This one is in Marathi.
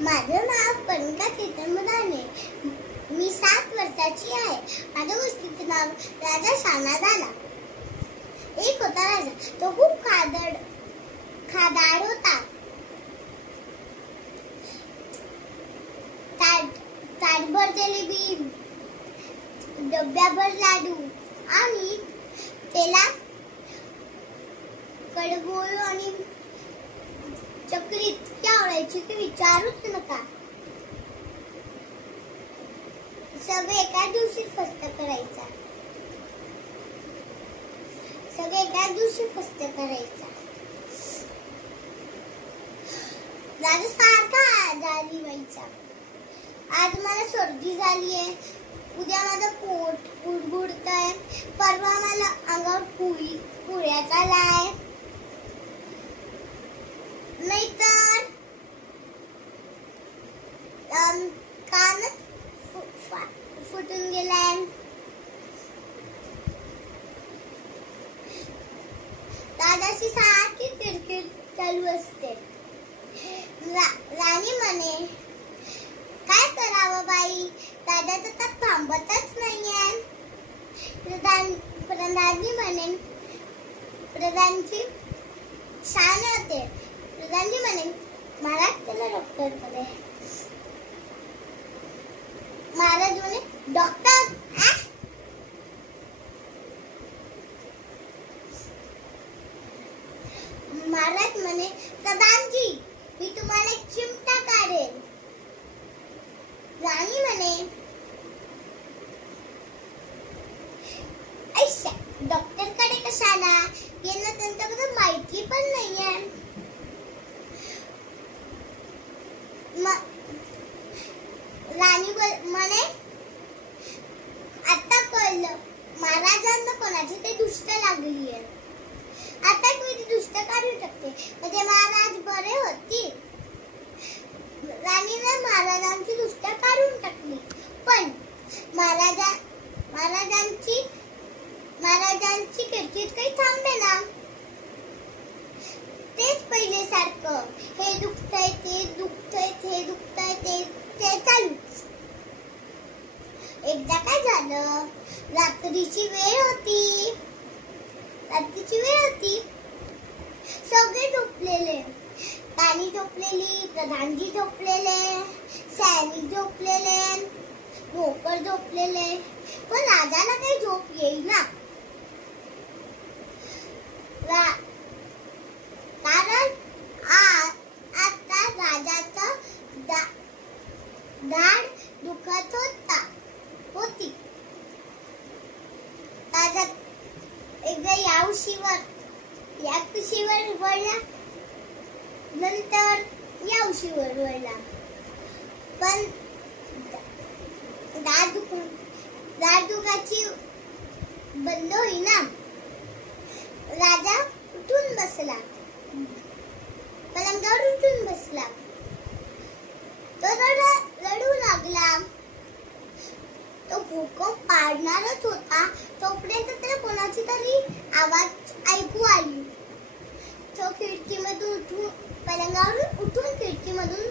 माझं नाव कनिका चेतन मुदाने. मी 7 वर्षाची आहे. माझ्या गोष्टीचे नाव राजा शाना झाला. एक होता राजा. तो खूप खादाड होता. ताटभर जिलेबी, डब्याभर लाडू आणि त्याला कडगोळ आणि चकली इतकी आवडायची की विचारूच नका. सगळे एका दिवशी फस्त करायचा. राजा सारखा आजारी व्हायचा. आज मला सर्दी झालीये, उद्या माझं पोट गुडगुडतंय, परवा मला अंगावर पुळ्याचा आलाय, नाहीतर कानच फुटून गेलाय. दादाची सारखी किरकिर चालू असते. राणी म्हणे, काय करावं बाई, दादा तर थांबतच नाहीये. प्रधानजी म्हणे, प्रधानजी शाने होते. प्रधानजी म्हणे, महाराज त्याला डॉक्टरकडे. महाराज म्हणे, डॉक्टर? महाराज म्हणे, प्रधानजी मी तुम्हाला एक चिमटा काढेल. राणी म्हणे, ऐशा डॉक्टरकडे कशाला, यांना त्यांच्याबद्दल माहिती पण नाहीये. राणी म्हणे, आता कळलं महाराजांना कोणाची ते दुष्ट लागलीये. आता मी ती दुष्ट काढू शकते, म्हणजे महाराज बरे होतील. राणीने महाराजांची दुष्ट काढून टाकली. पण महाराजांची किरकिर काही थांबेना. तेच पहिले सारखं, हे दुखतंय, ते दुखतंय, ते दुखतंय, ते चालूच. एकदा काय झालं, रात्रीची वेळ होती. सगळे झोपलेले. राणी झोपलेली, प्रधानजी झोपलेले, सैनिक झोपलेले, नोकर झोपलेले, पण राजाला काही झोप येईना. कारण आता राजाचा दाढ दुखत होती. राजा एकदा या उशीवर वळला, नंतर या उशीवर वळला, पण दाढ दुखाची बंद होईना. राजा उठून बसला, पलंगावर उठून बसला. तो रडू लागला. तो भूकंप पाडणारच होता, तोपर्यंत त्याला कोणाची तरी आवाज ऐकू आली. तो पलंगावरून उठून खिडकीमधून